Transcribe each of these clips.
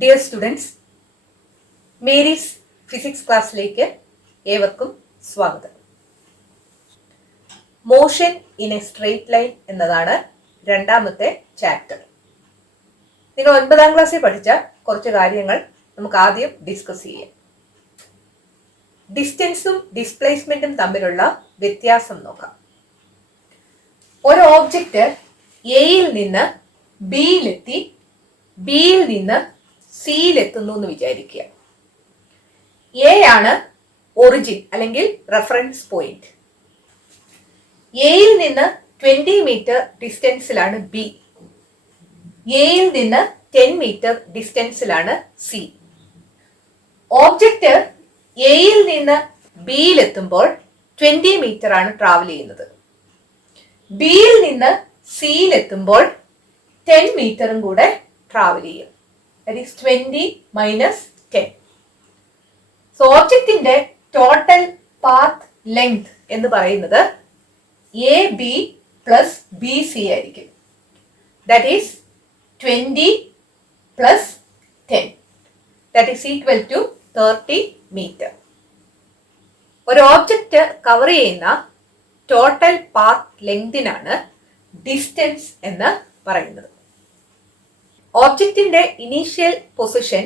Dear students, Mary's physics ക്ലാസ്സിലേക്ക് ഏവർക്കും സ്വാഗതം. Motion in A straight line എന്നതാണ് രണ്ടാമത്തെ ചാപ്റ്റർ. നിങ്ങൾ 9ാം ക്ലാസ്സിൽ പഠിച്ച കുറച്ച് കാര്യങ്ങൾ നമുക്ക് ആദ്യം ഡിസ്കസ് ചെയ്യാം. ഡിസ്റ്റൻസും ഡിസ്പ്ലേസ്മെന്റും തമ്മിലുള്ള വ്യത്യാസം നോക്കാം. ഒരു ഓബ്ജക്റ്റ് എയിൽ നിന്ന് ബിയിലെത്തി ബിയിൽ നിന്ന് സിയിലെത്തുന്നു എന്ന് വിചാരിക്കുക. എ ആണ് ഒറിജിൻ അല്ലെങ്കിൽ റെഫറൻസ് പോയിന്റ്. എയിൽ നിന്ന് 20 മീറ്റർ ഡിസ്റ്റൻസിലാണ് ബി. എയിൽ നിന്ന് 10 മീറ്റർ ഡിസ്റ്റൻസിലാണ് സി. ഓബ്ജക്റ്റ് എയിൽ നിന്ന് ബിയിലെത്തുമ്പോൾ 20 മീറ്റർ ആണ് ട്രാവൽ ചെയ്യുന്നത്. ബിയിൽ നിന്ന് സിയിലെത്തുമ്പോൾ 10 മീറ്ററും കൂടെ ട്രാവൽ ചെയ്യും. That is 20 minus 10. So ഓബ്ജക്റ്റിന്റെ ടോട്ടൽ പാത്ത് ലെങ്ത് എന്ന് പറയുന്നത് A B plus B C ആയിരിക്കും. That is 20 plus 10. That is equal to 30 metre. ഒരു ഓബ്ജക്റ്റ് കവർ ചെയ്യുന്ന ടോട്ടൽ പാത്ത് ലെങ്തിനാണ് ഡിസ്റ്റൻസ് എന്ന് പറയുന്നത്. ഓബ്ജക്റ്റിന്റെ ഇനീഷ്യൽ പൊസിഷൻ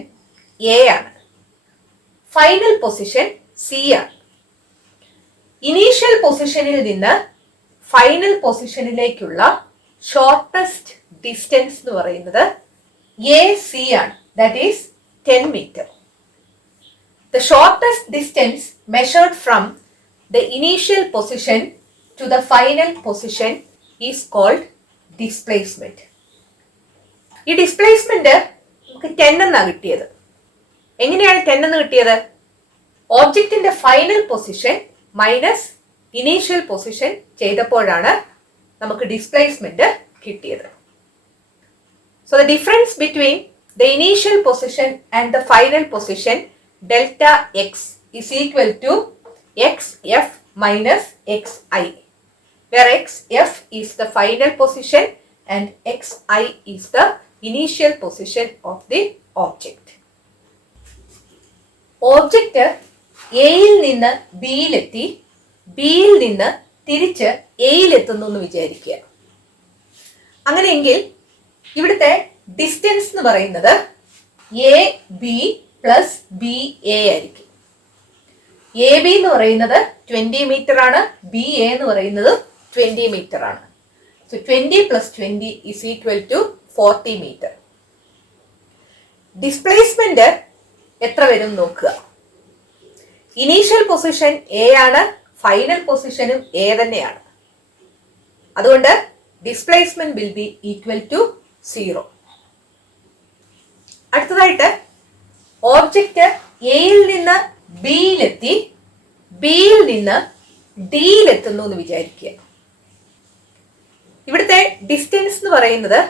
എ ആണ്, ഫൈനൽ പൊസിഷൻ സി ആണ്. ഇനീഷ്യൽ പൊസിഷനിൽ നിന്ന് ഫൈനൽ പൊസിഷനിലേക്കുള്ള ഷോർട്ടസ്റ്റ് ഡിസ്റ്റൻസ് എന്ന് പറയുന്നത് എ സി ആണ്. That is 10 metre. The shortest distance measured from the initial position to the final position is called displacement. ഈ ഡിസ്പ്ലേസ്മെന്റ് നമുക്ക് 10 എന്നാണ് കിട്ടിയത്. എങ്ങനെയാണ് 10 എന്ന് കിട്ടിയത്? ഓബ്ജക്റ്റിന്റെ final position minus initial position ചെയ്തപ്പോഴാണ് നമുക്ക് ഡിസ്പ്ലേസ്മെന്റ് കിട്ടിയത്. So the difference between the initial position and the final position delta x is equal to x f minus x i, where xf is the final position and xi is the initial position of the object. Object എയിൽ നിന്ന് ബിയിലെത്തി ബിയിൽ നിന്ന് തിരിച്ച് എയിലെത്തുന്നു എന്ന് വിചാരിക്കുക. അങ്ങനെയെങ്കിൽ ഇവിടുത്തെ distance എന്ന് പറയുന്നത് A B plus B A ആയിരിക്കും. എ ബി എന്ന് പറയുന്നത് 20 മീറ്റർ ആണ്, ബി എ എന്ന് പറയുന്നത് 20 മീറ്റർ ആണ്. So 20 plus 20 is equal to 40 metre. Displacement എത്ര വരും നോക്കുക. ഇനീഷ്യൽ പൊസിഷൻ എ ആണ്, ഫൈനൽ പൊസിഷനും എ തന്നെയാണ്. അതുകൊണ്ട് displacement will be equal to 0. അടുത്തതായിട്ട് ഓബ്ജക്റ്റ് എയിൽ നിന്ന് ബിയിലെത്തി ബിയിൽ നിന്ന് ഡിയിലെത്തുന്നു എന്ന് വിചാരിക്കുക. ഇവിടുത്തെ ഡിസ്റ്റൻസ് എന്ന് പറയുന്നത്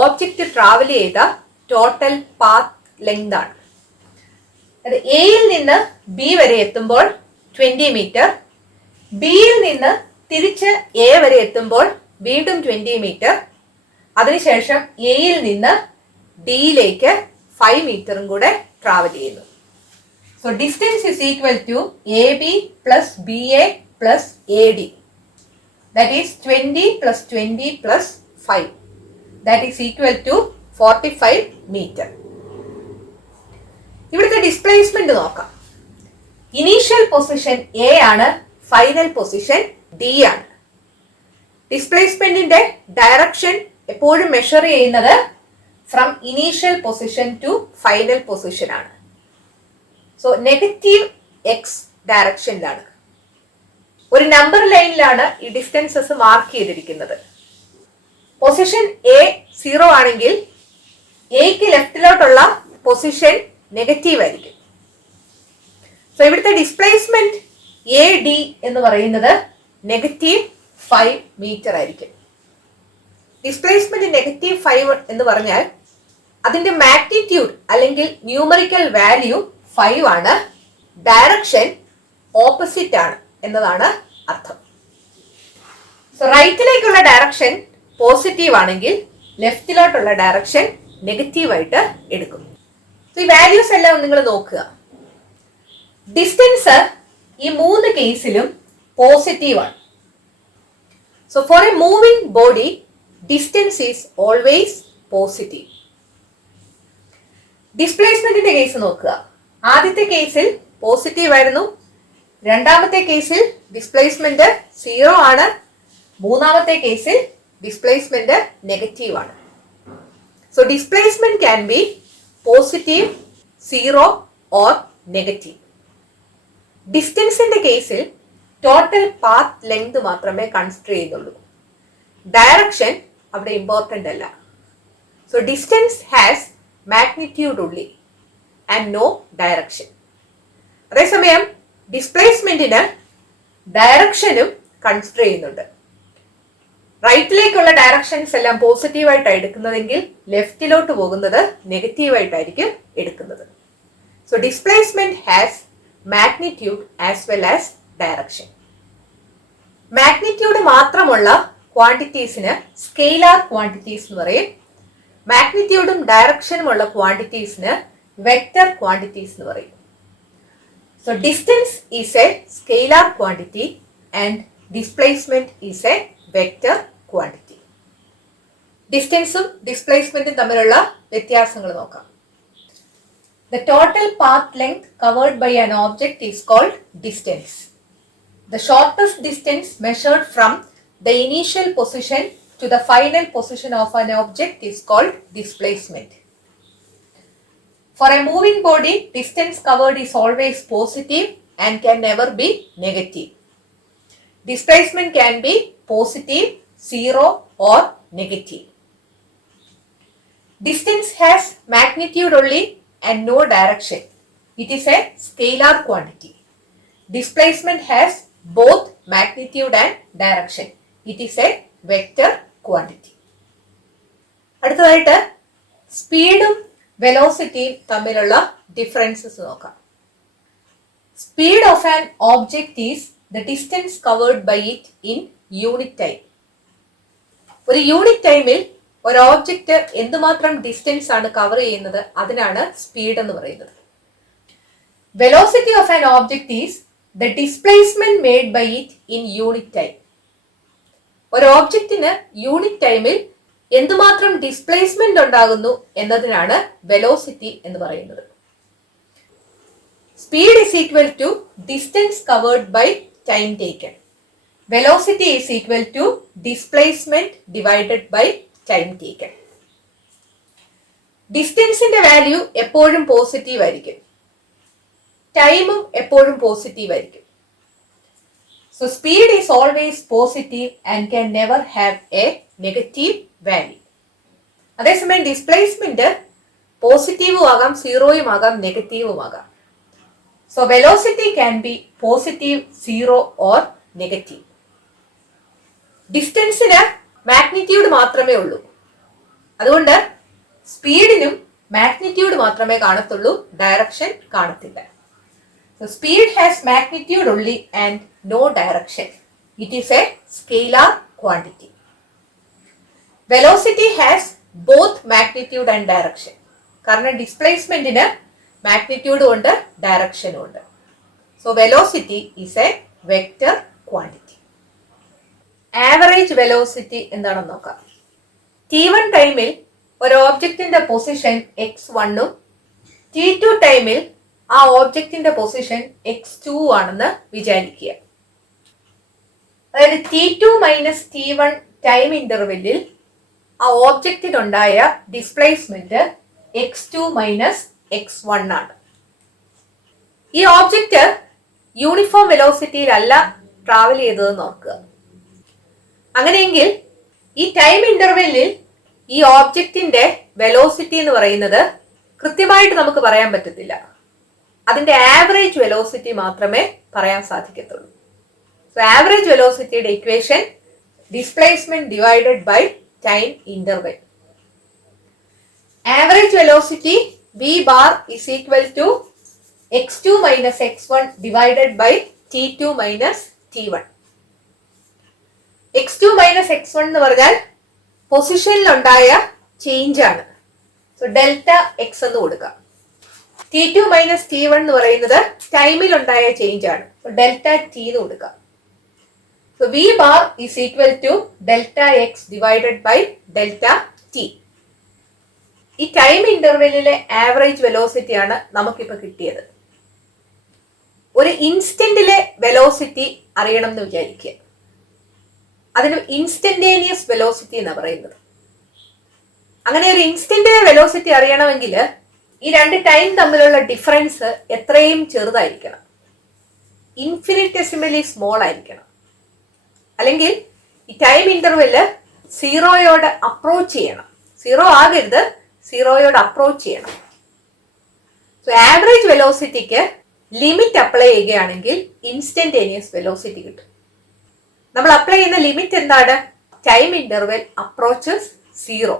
ഓബ്ജക്റ്റ് ട്രാവൽ ചെയ്ത ടോട്ടൽ പാത്ത് ലെങ്ത് ആണ്. അത് എയിൽ നിന്ന് ബി വരെ എത്തുമ്പോൾ 20 മീറ്റർ, ബിയിൽ നിന്ന് തിരിച്ച് എ വരെ എത്തുമ്പോൾ വീണ്ടും 20 മീറ്റർ, അതിനുശേഷം എയിൽ നിന്ന് ഡിയിലേക്ക് 5 മീറ്ററും കൂടെ ട്രാവൽ ചെയ്യുന്നു. So distance is equal to A B plus B A plus A D. That is 20 plus 20 plus 5. That is equal to 45 meter. ഇവിടുത്തെ ഡിസ്പ്ലേസ്മെന്റ് നോക്കാം. ഇനീഷ്യൽ പൊസിഷൻ എ ആണ്, ഫൈനൽ പൊസിഷൻ ഡി ആണ്. ഡിസ്പ്ലേസ്മെന്റിന്റെ ഡയറക്ഷൻ എപ്പോഴും measure ചെയ്യുന്നത് from initial position to final position ആണ്. So negative x ഡയറക്ഷനിലാണ്. ഒരു നമ്പർ ലൈനിലാണ് ഈ ഡിസ്റ്റൻസസ് മാർക്ക് ചെയ്തിരിക്കുന്നത്. പൊസിഷൻ എ 0 ആണെങ്കിൽ എക്ക് ലെഫ്റ്റിലോട്ടുള്ള പൊസിഷൻ നെഗറ്റീവ് ആയിരിക്കും. സോ ഇവിടുത്തെ ഡിസ്പ്ലേസ്മെന്റ് എ ഡി എന്ന് പറയുന്നത് -5 മീറ്റർ ആയിരിക്കും. ഡിസ്പ്ലേസ്മെന്റ് -5 എന്ന് പറഞ്ഞാൽ അതിന്റെ മാഗ്നിറ്റ്യൂഡ് അല്ലെങ്കിൽ ന്യൂമറിക്കൽ വാല്യൂ 5 ആണ്, ഡയറക്ഷൻ ഓപ്പോസിറ്റ് ആണ് എന്നതാണ് അർത്ഥം. സോ റൈറ്റിലേക്കുള്ള ഡയറക്ഷൻ പോസിറ്റീവ് ആണെങ്കിൽ ലെഫ്റ്റിലോട്ടുള്ള ഡയറക്ഷൻ നെഗറ്റീവ് ആയിട്ട് എടുക്കും. ഈ വാല്യൂസ് എല്ലാം നിങ്ങൾ നോക്കുക. ഡിസ്റ്റൻസ് ഈ 3 കേസിലും പോസിറ്റീവാണ്. So for a moving body distance is always positive. ഡിസ്പ്ലേസ്മെന്റിന്റെ കേസ് നോക്കുക. ആദ്യത്തെ കേസിൽ പോസിറ്റീവ് ആയിരുന്നു, രണ്ടാമത്തെ കേസിൽ ഡിസ്പ്ലേസ്മെന്റ് 0 ആണ്, മൂന്നാമത്തെ കേസിൽ ഡിസ്പ്ലേസ്മെന്റ് നെഗറ്റീവ് ആണ്. So displacement can be positive, 0 or negative. ഡിസ്റ്റൻസിന്റെ കേസിൽ ടോട്ടൽ പാത്ത് ലെങ്ത് മാത്രമേ കൺസിഡർ ചെയ്യുന്നുള്ളൂ. ഡയറക്ഷൻ അവിടെ ഇമ്പോർട്ടന്റ് അല്ല. So distance has magnitude only and no direction. അതേസമയം ഡിസ്പ്ലേസ്മെന്റിന് ഡയറക്ഷനും കൺസിഡർ ചെയ്യുന്നുണ്ട്. റൈറ്റിലേക്കുള്ള ഡയറക്ഷൻസ് എല്ലാം പോസിറ്റീവായിട്ടാണ് എടുക്കുന്നതെങ്കിൽ ലെഫ്റ്റിലോട്ട് പോകുന്നത് നെഗറ്റീവായിട്ടായിരിക്കും എടുക്കുന്നത്. So displacement has magnitude as well as direction. Magnitude മാത്രമുള്ള ക്വാണ്ടിറ്റീസിന് സ്കെയിലാർ ക്വാണ്ടിറ്റീസ് എന്ന് പറയും. മാഗ്നിറ്റ്യൂഡും ഡയറക്ഷനുമുള്ള ക്വാണ്ടിറ്റീസിന് വെക്റ്റർ ക്വാണ്ടിറ്റീസ് എന്ന് പറയും. So distance is a scalar quantity and displacement is a vector quantity. ഡിസ്റ്റൻസും ഡിസ്പ്ലേസ്മെന്റും തമ്മിലുള്ള വ്യത്യാസങ്ങൾ നോക്കാം. The total path length covered by an object is called distance. The shortest distance measured from the initial position to the final position of an object is called displacement. For a moving body, distance covered is always positive and can never be negative. Displacement can be positive, 0 or negative. Distance has magnitude only and no direction. It is a scalar quantity. Displacement has both magnitude and direction. It is a vector quantity. അടുത്തതായിട്ട് സ്പീഡും വെലോസിറ്റിയും തമ്മിലുള്ള differences നോക്കാം. Speed of an object is the distance covered by it in unit time. ഒരു unit ടൈമിൽ ഒരു object എന്തുമാത്രം distance ആണ് cover ചെയ്യുന്നത് അതിനാണ് സ്പീഡ് എന്ന് പറയുന്നത്. Velocity of an object is the displacement made by it in unit time. ഒരു ഓബ്ജക്റ്റിന് യൂണിറ്റ് ടൈമിൽ എന്തുമാത്രം ഡിസ്പ്ലേസ്മെന്റ് ഉണ്ടാകുന്നു എന്നതിനാണ് വെലോസിറ്റി എന്ന് പറയുന്നത്. Speed is equal to distance covered by time taken. Velocity is equal to displacement divided by time taken. ഡിസ്റ്റൻസിന്റെ value എപ്പോഴും positive ആയിരിക്കും, ടൈമും എപ്പോഴും പോസിറ്റീവ് ആയിരിക്കും. So speed is always positive and can never have a negative value. അതേസമയം displacement പോസിറ്റീവും ആകാം, 0യും ആകാം, നെഗറ്റീവും ആകാം. So velocity can be positive, 0 or negative. ഡിസ്റ്റൻസിന് മാഗ്നിറ്റ്യൂഡ് മാത്രമേ ഉള്ളൂ. അതുകൊണ്ട് സ്പീഡിനും മാഗ്നിറ്റ്യൂഡ് മാത്രമേ കാണത്തുള്ളൂ, ഡയറക്ഷൻ കാണത്തില്ല. So speed has magnitude only and no direction. It is a scalar quantity. Velocity has both magnitude and direction. കാരണം ഡിസ്പ്ലേസ്മെന്റിന് മാഗ്നിറ്റ്യൂഡും ഉണ്ട് ഡയറക്ഷനും ഉണ്ട്. So velocity is a vector quantity. Average velocity എന്താണെന്ന് നോക്കാം. t1 ടൈമിൽ ഒരു ഓബ്ജക്റ്റിന്റെ പൊസിഷൻ x1ഉം t2 ടൈമിൽ ആ ഓബ്ജക്റ്റിന്റെ പൊസിഷൻ x2 ആണെന്ന് വിചാരിക്കുക. അതായത് t2 മൈനസ് t1 ടൈം ഇന്റർവെല്ലിൽ ആ ഓബ്ജക്റ്റിനുണ്ടായ ഡിസ്പ്ലേസ്മെന്റ് x2 മൈനസ് x1 ആണ്. ഈ ഓബ്ജക്റ്റ് യൂണിഫോം വെലോസിറ്റിയിലല്ല ട്രാവൽ ചെയ്തതെന്ന് ഓർക്കുക. അങ്ങനെയെങ്കിൽ ഈ ടൈം ഇന്റർവെല്ലിൽ ഈ ഓബ്ജക്റ്റിന്റെ വെലോസിറ്റി എന്ന് പറയുന്നത് കൃത്യമായിട്ട് നമുക്ക് പറയാൻ പറ്റത്തില്ല. അതിന്റെ ആവറേജ് വെലോസിറ്റി മാത്രമേ പറയാൻ സാധിക്കത്തുള്ളൂ. സോ ആവറേജ് വെലോസിറ്റിയുടെ equation displacement divided by time interval. Average velocity v bar is equal to x2 minus x1 divided by t2 minus t1. x2 minus x1 എന്ന് പറഞ്ഞാൽ പൊസിഷനിൽ ഉണ്ടായ ചേഞ്ച് ആണ്. സോ ഡെൽറ്റ എക്സ് എന്ന് കൊടുക്കാം. T2 മൈനസ് T1 എന്ന് പറയുന്നത് ടൈമിൽ ഉണ്ടായ ചേഞ്ച് ആണ്. ഡെൽറ്റ ടി എന്ന് കൊടുക്കാം. So V bar is equal to delta x divided by delta t. ഈ ടൈം ഇന്റർവെല്ലിലെ ആവറേജ് വെലോസിറ്റി ആണ് നമുക്കിപ്പോൾ കിട്ടിയത്. ഒരു ഇൻസ്റ്റന്റിലെ വെലോസിറ്റി അറിയണം എന്ന് വിചാരിക്കുക. അതിന് ഇൻസ്റ്റന്റേനിയസ് വെലോസിറ്റി എന്നാണ് പറയുന്നത്. അങ്ങനെ ഒരു ഇൻസ്റ്റന്റിലെ വെലോസിറ്റി അറിയണമെങ്കിൽ ഈ രണ്ട് ടൈം തമ്മിലുള്ള ഡിഫറൻസ് എത്രയും ചെറുതായിരിക്കണം, ഇൻഫിനിറ്റെസിമലി സ്മോൾ ആയിരിക്കണം. അല്ലെങ്കിൽ ഈ ടൈം ഇന്റർവെല് സീറോയോട് അപ്രോച്ച് ചെയ്യണം. സീറോ ആകരുത്, സീറോയോട് അപ്രോച്ച് ചെയ്യണം. സോ ആവറേജ് വെലോസിറ്റിക്ക് ലിമിറ്റ് അപ്ലൈ ചെയ്യുകയാണെങ്കിൽ ഇൻസ്റ്റന്റേനിയസ് വെലോസിറ്റി കിട്ടും. നമ്മൾ അപ്ലൈ ചെയ്യുന്ന ലിമിറ്റ് എന്താണ്? Time interval approaches zero.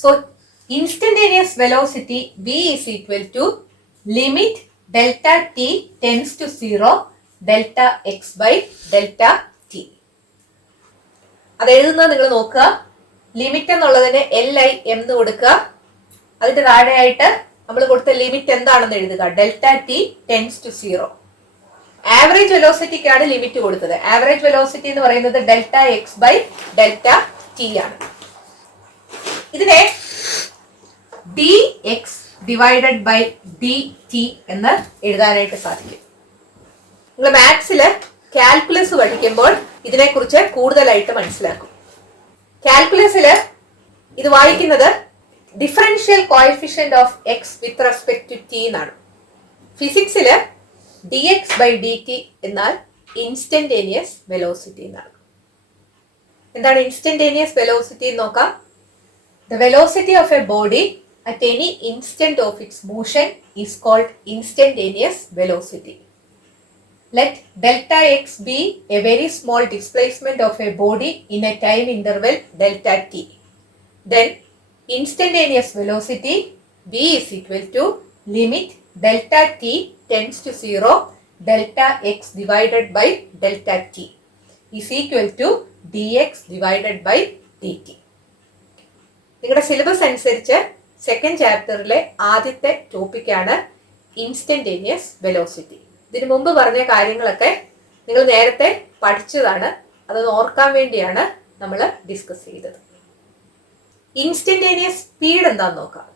So instantaneous velocity V is equal to limit delta t tends to 0 delta x by delta t. അത് എഴുതുന്നത് നിങ്ങൾ നോക്കുക. ലിമിറ്റ് എന്നുള്ളതിന് LI എന്ന് കൊടുക്കുക. അതിന്റെ താഴെയായിട്ട് നമ്മൾ കൊടുത്ത ലിമിറ്റ് എന്താണെന്ന് എഴുതുക. Delta t tends to 0. Average വെലോസിറ്റിക്കാണ് ലിമിറ്റ് കൊടുത്തത്. ആവറേജ് വെലോസിറ്റി എന്ന് പറയുന്നത് delta x by delta t ആണ്. ഇതിനെ d x divided by D t എന്ന് എഴുതാനായിട്ട് സാധിക്കും. നിങ്ങൾ മാത്സില് കാൽക്കുലസ് പഠിക്കുമ്പോൾ ഇതിനെക്കുറിച്ച് കൂടുതലായിട്ട് മനസ്സിലാക്കും. കാൽക്കുലസില് ഇത് വായിക്കുന്നത് differential coefficient of x with respect to t എന്നാണ്. ഫിസിക്സില് d x by D t എന്നാൽ ഇൻസ്റ്റന്റേനിയസ് വെലോസിറ്റി എന്നാണ്. എന്താണ് ഇൻസ്റ്റന്റേനിയസ് വെലോസിറ്റി എന്ന് നോക്കാം. The velocity of a body at any instant of its motion is called instantaneous velocity. Let delta x be a very small displacement of a body in a time interval delta t. Then instantaneous velocity V is equal to limit delta t tends to 0 delta x divided by delta t is equal to dx divided by dt. നിങ്ങളുടെ syllabus അനുസരിച്ച് second ചാപ്റ്ററിലെ ആദ്യത്തെ ടോപ്പിക്കാണ് instantaneous velocity. ഇതിനു മുമ്പ് പറഞ്ഞ കാര്യങ്ങളൊക്കെ നിങ്ങൾ നേരത്തെ പഠിച്ചതാണ്. അതൊന്ന് ഓർക്കാൻ വേണ്ടിയാണ് നമ്മൾ ഡിസ്കസ് ചെയ്തത്. ഇൻസ്റ്റന്റേനിയസ് സ്പീഡ് എന്താന്ന് നോക്കാം.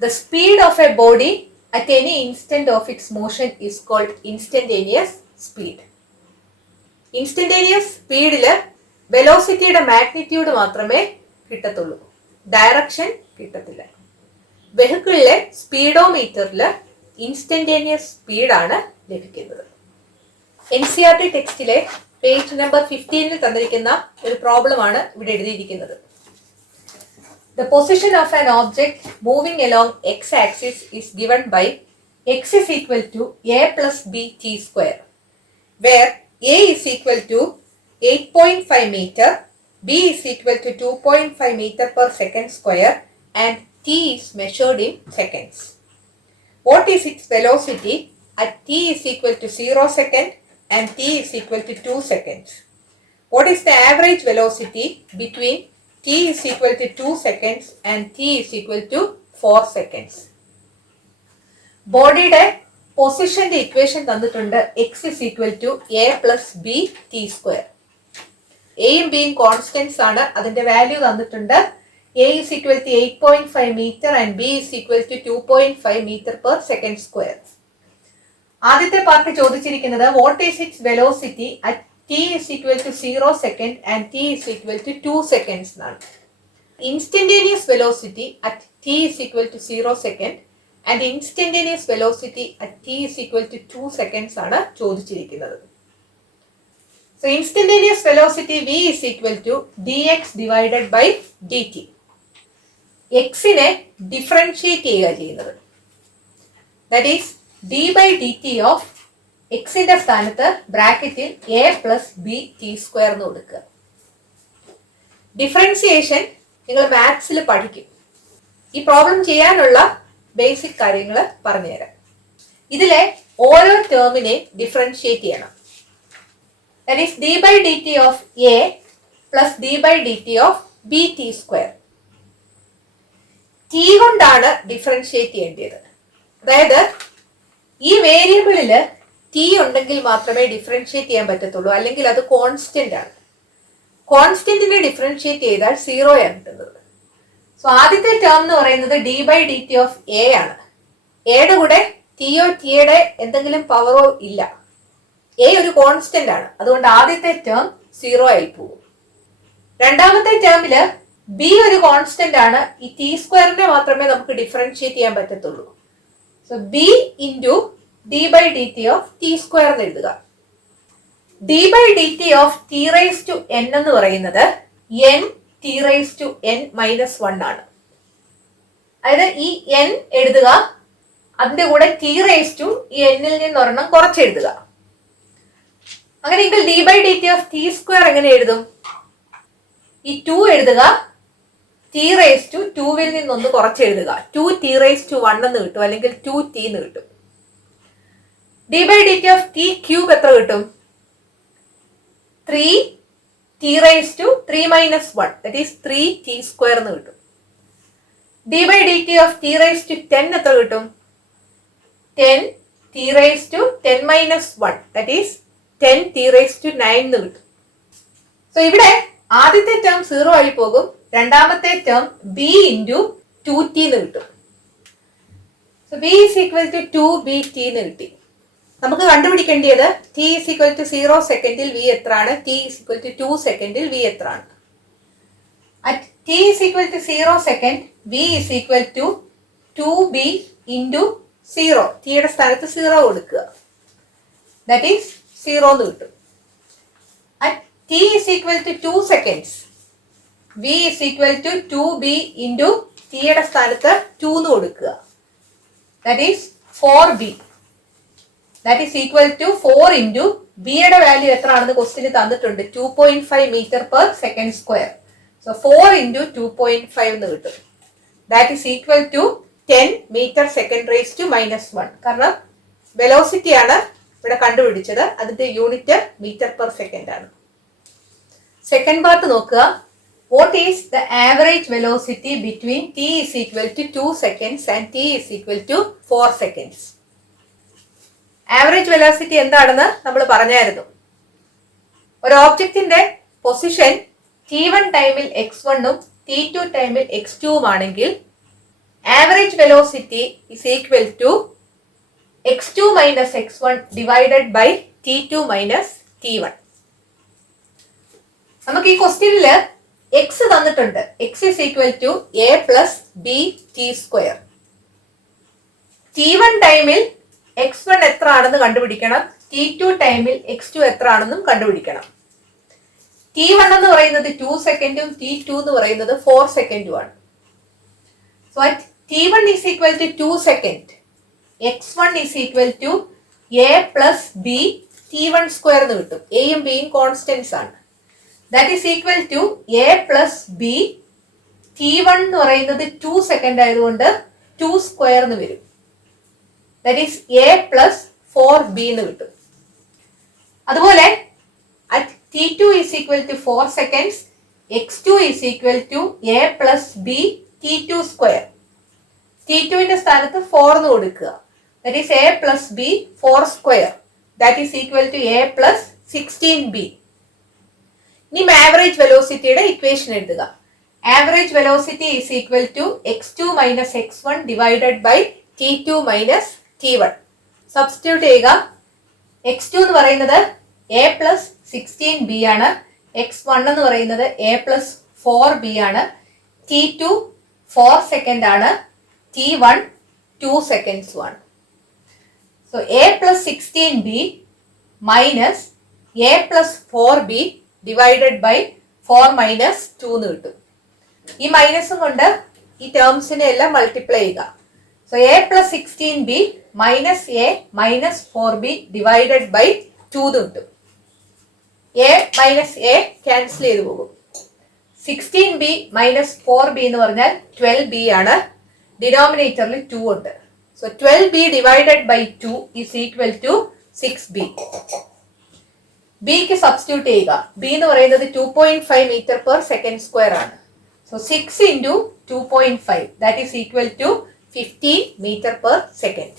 The speed of a body at any instant of its motion is called instantaneous speed. Instantaneous സ്പീഡില് വെലോസിറ്റിയുടെ മാഗ്നിറ്റ്യൂഡ് മാത്രമേ കിട്ടത്തുള്ളൂ, ഡയറക്ഷൻ കിട്ടത്തില്ല. വെഹിക്കിളിലെ സ്പീഡോമീറ്ററിൽ ഇൻസ്റ്റന്റേനിയസ് സ്പീഡാണ് ലഭിക്കുന്നത്. NCERT ടെക്സ്റ്റിലെ പേജ് നമ്പർ 15 തന്നിരിക്കുന്ന ഒരു പ്രോബ്ലമാണ് ഇവിടെ എഴുതിയിരിക്കുന്നത്. The position of an object moving along x-axis is given by x is equal to a plus b t square, where a is equal to 8.5 meter, b is equal to 2.5 meter per second square, and t is measured in seconds. What is its velocity at t is equal to 0 second and t is equal to 2 seconds? What is the average velocity between t is equal to 2 seconds and t is equal to 4 seconds? ബോഡിയുടെ പൊസിഷന്റെ equation തന്നിട്ടുണ്ട്. x is equal to a plus b t square. എയും ബിയും constants ആണ്. അതിന്റെ value തന്നിട്ടുണ്ട്. a is equal to 8.5 meter and b is equal to 2.5 meter per second square. ആദ്യത്തെ part ചോദിച്ചിരിക്കുന്നത് what is it's velocity at t is equal to 0 second and t is equal to 2 seconds എന്നാണ്. Instantaneous velocity at t is equal to 0 second and instantaneous velocity at t is equal to 2 seconds ആണ് ചോദിച്ചിരിക്കുന്നത്. So instantaneous velocity V is equal to dx divided by dt. X-നെ differentiate ചെയ്യുക ചെയ്യുന്നത്. That is d by dt of എക്സിന്റെ സ്ഥാനത്ത് ബ്രാക്കറ്റിൽ a plus B T square എന്ന് കൊടുക്കുക. ഡിഫറൻസിയേഷൻ നിങ്ങൾ മാത്സിൽ പഠിക്കും. ഈ പ്രോബ്ലം ചെയ്യാനുള്ള ബേസിക് കാര്യങ്ങൾ പറഞ്ഞുതരാം. ഇതിലെ ഓരോ ടേമിനെ ഡിഫറൻഷിയേറ്റ് ചെയ്യണം. That is d by dt of a plus d by dt of b t square. t കൊണ്ടാണ് ഡിഫറൻഷിയേറ്റ് ചെയ്യേണ്ടത്. അതായത് ഈ വേരിയബിളില് ടി ഉണ്ടെങ്കിൽ മാത്രമേ ഡിഫറൻഷിയേറ്റ് ചെയ്യാൻ പറ്റത്തുള്ളൂ, അല്ലെങ്കിൽ അത് കോൺസ്റ്റന്റ് ആണ്. കോൺസ്റ്റന്റിനെ ഡിഫറൻഷിയേറ്റ് ചെയ്താൽ 0 ആണ് കിട്ടുന്നത്. സോ ആദ്യത്തെ ടേം എന്ന് പറയുന്നത് D by D T of A ആണ്. എയുടെ കൂടെ ടിയോ ടിയുടെ എന്തെങ്കിലും പവറോ ഇല്ല. എ ഒരു കോൺസ്റ്റന്റ് ആണ്, അതുകൊണ്ട് ആദ്യത്തെ ടേം 0 ആയി പോകും. രണ്ടാമത്തെ ടേമില് ബി ഒരു കോൺസ്റ്റന്റ് ആണ്. ഈ ടി സ്ക്വയറിനെ മാത്രമേ നമുക്ക് ഡിഫറൻഷിയേറ്റ് ചെയ്യാൻ പറ്റത്തുള്ളൂ. So B into D by D T of T square എന്ന് എഴുതുക. D by D T of T raise to N എന്ന് പറയുന്നത് N T raise to N minus 1 ആണ്. അതായത് ഈ എൻ എഴുതുക, അതിന്റെ കൂടെ ടി റൈസ് ടു ഈ എന്നിൽ നിന്ന് ഒരെണ്ണം കുറച്ചെഴുതുക. അങ്ങനെയെങ്കിൽ D by D T of T square എങ്ങനെ എഴുതും? ഈ 2 എഴുതുക, ടി റൈസ് ടു 2വിൽ നിന്നൊന്ന് കുറച്ചെഴുതുക. 2 ടി റൈസ് ടു 1 എന്ന് കിട്ടും, അല്ലെങ്കിൽ 2t എന്ന് കിട്ടും. D by D T of T cube എത്ര കിട്ടും? 3 T raise to 3 minus 1, that is 3t square എന്ന് കിട്ടും. D by D T of T raise to 10 എത്ര കിട്ടും? 10 T raise to 10 minus 1, that is 10 T raise to 9 എന്ന് കിട്ടും. So ഇവിടെ ആദ്യത്തെ ടേം 0 ആയി പോകും. രണ്ടാമത്തെ ടേം ബി ഇൻറ്റു 2t എന്ന് കിട്ടും. So B is equal to 2bt എന്ന് കിട്ടി. നമുക്ക് കണ്ടുപിടിക്കേണ്ടത് t ഈസ് ഈക്വൽ ടു 0 സെക്കൻഡിൽ വി എത്ര ആണ്, t ഈസ് ഈക്വൽ ടു 2 സെക്കൻഡിൽ വി എത്ര ആണ്. At t is equal to 0 second v is equal to 2b into 0. ടിയുടെ സ്ഥാനത്ത് 0 കൊടുക്കുക, ദാറ്റ് ഈസ് 0 എന്ന് കിട്ടും. At t is equal to 2 seconds, v is equal to 2b into t യുടെ സ്ഥാനത്ത് 2 എന്ന് കൊടുക്കുക, that is 4b, that is equal to 4 into b യുടെ വാല്യൂ എത്ര ആണെന്ന് ക്വസ്റ്റ്യന് തന്നിട്ടുണ്ട്, 2.5 metre per second square. So 4 into 2.5 എന്ന് കിട്ടും, that is equal to 10 metre second raise to minus 1. കാരണം വെലോസിറ്റി ആണ് ഇവിടെ കണ്ടുപിടിച്ചത്, അതിന്റെ യൂണിറ്റ് മീറ്റർ പെർ സെക്കൻഡ് ആണ്. സെക്കൻഡ് പാർട്ട് നോക്കുക. What is the average velocity between t is equal to 2 seconds and t is equal to 4 seconds? Average velocity എന്താണെന്ന് നമ്മൾ പറഞ്ഞായിരുന്നു. ഒരു ഓബ്ജക്റ്റിന്റെ പൊസിഷൻ t1 ടൈമിൽ x1 ഉം t2 ടൈമിൽ x2 ഉം ആണെങ്കിൽ average velocity is equal to x2 minus x1 divided by t2 minus t1. നമുക്ക് ഈ ക്വസ്റ്റ്യനില് x തന്നിട്ടുണ്ട്. x is equal to a plus b t square. t1 ടൈമിൽ x1 എത്ര ആണെന്ന് കണ്ടുപിടിക്കണം, t2 ടൈമിൽ x2 എത്ര ആണെന്നും കണ്ടുപിടിക്കണം. t1 എന്ന് പറയുന്നത് 2 സെക്കൻഡും t2 എന്ന് പറയുന്നത് 4 സെക്കൻഡും ആണ്. So at t1 is equal to 2 second, x1 is equal to a plus b t1 square എന്ന് കിട്ടും. എയും ബിയും കോൺസ്റ്റൻസ് ആണ്. That is equal to a plus b t1 എന്ന് പറയുന്നത് 2 സെക്കൻഡ് ആയതുകൊണ്ട് 2 സ്ക്വയർ എന്ന് വരും. That is a plus 4b എന്ന് കിട്ടും. അതുപോലെ at t2 is equal to 4 seconds, x2 is equal to a plus b t2 square. t2ന്റെ സ്ഥാനത്ത് 4 എന്ന് കൊടുക്കുക, that is a plus b 4 square, that is equal to a plus 16b. ഇനി average വെലോസിറ്റിയുടെ equation എഴുതുക. Average velocity is equal to x2 minus x1 divided by t2 minus t1. Substitute ചെയ്യുക. x2 എന്ന് പറയുന്നത് a plus 16b ആണ്, x1 എന്ന് പറയുന്നത് a plus 4b ആണ്, t2 4 സെക്കൻഡ് ആണ്, t1 2 seconds ആണ്. So a plus 16b minus a plus 4b divided by 4 minus 2 എന്ന് കിട്ടും. ഈ മൈനസും കൊണ്ട് ഈ ടേംസിനെ എല്ലാം മൾട്ടിപ്ലൈ ചെയ്യുക. So a plus 16b minus a minus 4b divided by 2 എന്ന് കിട്ടും. a minus a ക്യാൻസൽ ചെയ്ത് പോകും. 16b minus 4b എന്ന് പറഞ്ഞാൽ 12b ആണ്. ഡിനോമിനേറ്ററിൽ 2 ഉണ്ട്. So 12b divided by 2 is equal to 6b. ബിക്ക് സബ്സ്റ്റിറ്റ്യൂട്ട് ചെയ്യുക. ബി എന്ന് പറയുന്നത് 2.5 മീറ്റർ പെർ സെക്കൻഡ് സ്ക്വയർ ആണ്. So 6 into 2.5 that is equal to 15 metre per second.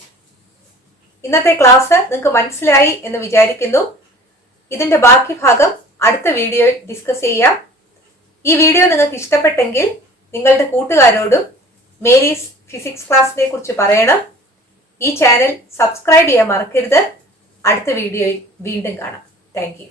ഇന്നത്തെ ക്ലാസ് നിങ്ങൾക്ക് മനസ്സിലായി എന്ന് വിചാരിക്കുന്നു. ഇതിന്റെ ബാക്കി ഭാഗം അടുത്ത വീഡിയോയിൽ ഡിസ്കസ് ചെയ്യാം. ഈ വീഡിയോ നിങ്ങൾക്ക് ഇഷ്ടപ്പെട്ടെങ്കിൽ നിങ്ങളുടെ കൂട്ടുകാരോടും മേരീസ് ഫിസിക്സ് ക്ലാസ്സിനെ കുറിച്ച് പറയണം. ഈ ചാനൽ സബ്സ്ക്രൈബ് ചെയ്യാൻ മറക്കരുത്. അടുത്ത വീഡിയോയിൽ വീണ്ടും കാണാം. Thank you.